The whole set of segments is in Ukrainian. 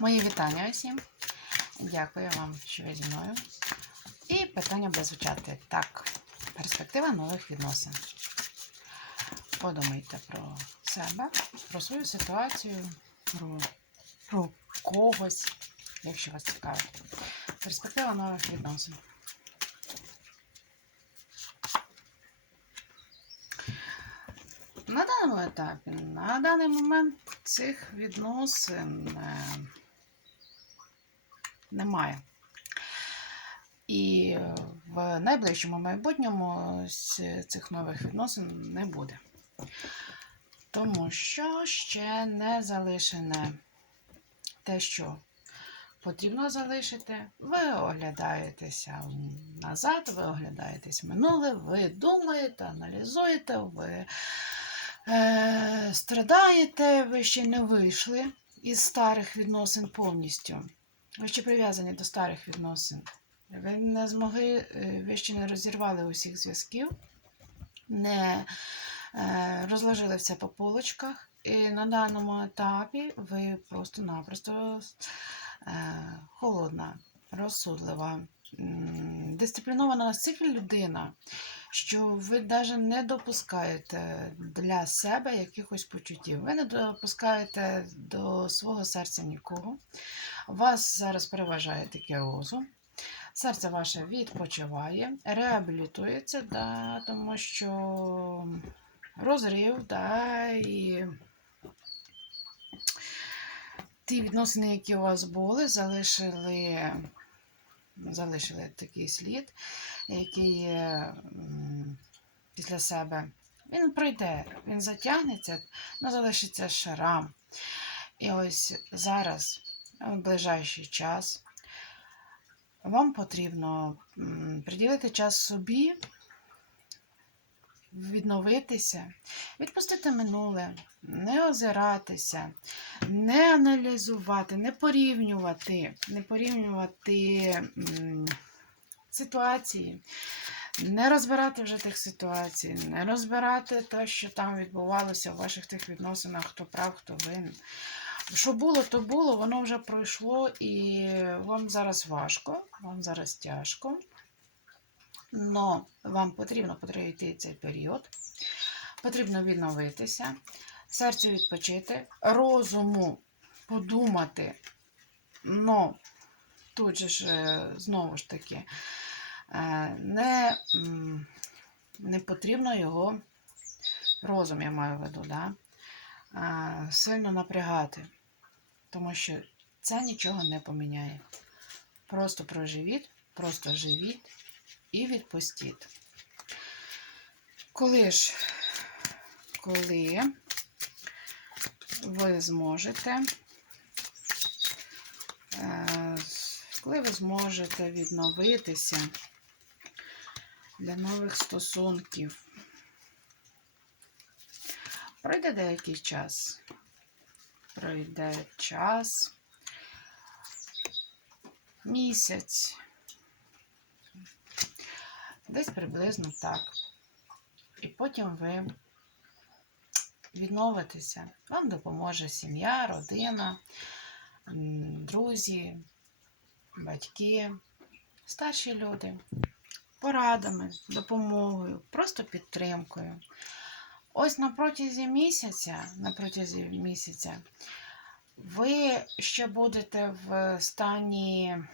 Мої вітання усім. Дякую вам, що ви зі мною. І питання буде звучати так. Перспектива нових відносин. Подумайте про себе, про свою ситуацію, про, про когось, якщо вас цікавить. Перспектива нових відносин. На даному етапі, на даний момент цих відносин е, немає. І в найближчому майбутньому цих нових відносин не буде. Тому що ще не залишене те, що потрібно залишити. Ви оглядаєтеся назад, ви оглядаєтесь минуле, ви думаєте, аналізуєте, ви е, страдаєте, ви ще не вийшли із старих відносин повністю. Ви ще прив'язані до старих відносин. Ви не змогли, е, ви ще не розірвали усіх зв'язків, не е, розложили все по полочках. І на даному етапі ви просто-напросто е, холодна, розсудлива, дисциплінована настільки людина, що ви навіть не допускаєте для себе якихось почуттів. Ви не допускаєте до свого серця нікого. Вас зараз переважає такий розум. Серце ваше відпочиває, реабілітується, да, тому що розрив, да, і ті відносини, які у вас були, залишили, залишили такий слід, який після себе він пройде, він затягнеться, але залишиться шрам. І ось зараз, в ближайший час, вам потрібно приділити час собі, відновитися, відпустити минуле, не озиратися, не аналізувати, не порівнювати, не порівнювати ситуації, не розбирати вже тих ситуацій, не розбирати те, що там відбувалося в ваших тих відносинах, хто прав, хто винен. Що було, то було, воно вже пройшло, і вам зараз важко, вам зараз тяжко. Но вам потрібно пройти цей період, потрібно відновитися, серцю відпочити, розуму подумати. Но тут же ж е, знову ж таки е, не, не потрібно його розум, я маю в виду, да? е, сильно напрягати, тому що це нічого не поміняє. Просто проживіть, просто живіть і відпустіть. Коли ж, коли ви зможете, е, коли ви зможете відновитися для нових стосунків, пройде деякий час. Пройде час, місяць, десь приблизно так. І потім ви відновитеся. Вам допоможе сім'я, родина, друзі, батьки, старші люди, порадами, допомогою, просто підтримкою. Ось на протязі місяця, на протязі місяця, ви ще будете в стані,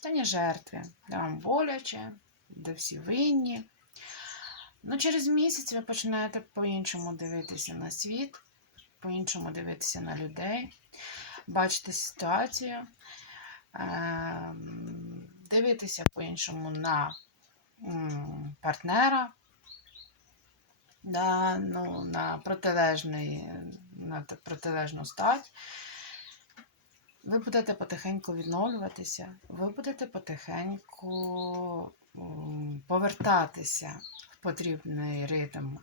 стані жертви, де вам боляче, де всі винні. Ну, через місяць ви починаєте по-іншому дивитися на світ, по-іншому дивитися на людей, бачити ситуацію, ем, дивитися по-іншому на партнера, да, ну, на, протилежний, на протилежну стать. Ви будете потихеньку відновлюватися, ви будете потихеньку повертатися в потрібний ритм,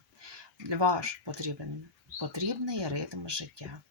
ваш потрібен, потрібний ритм життя.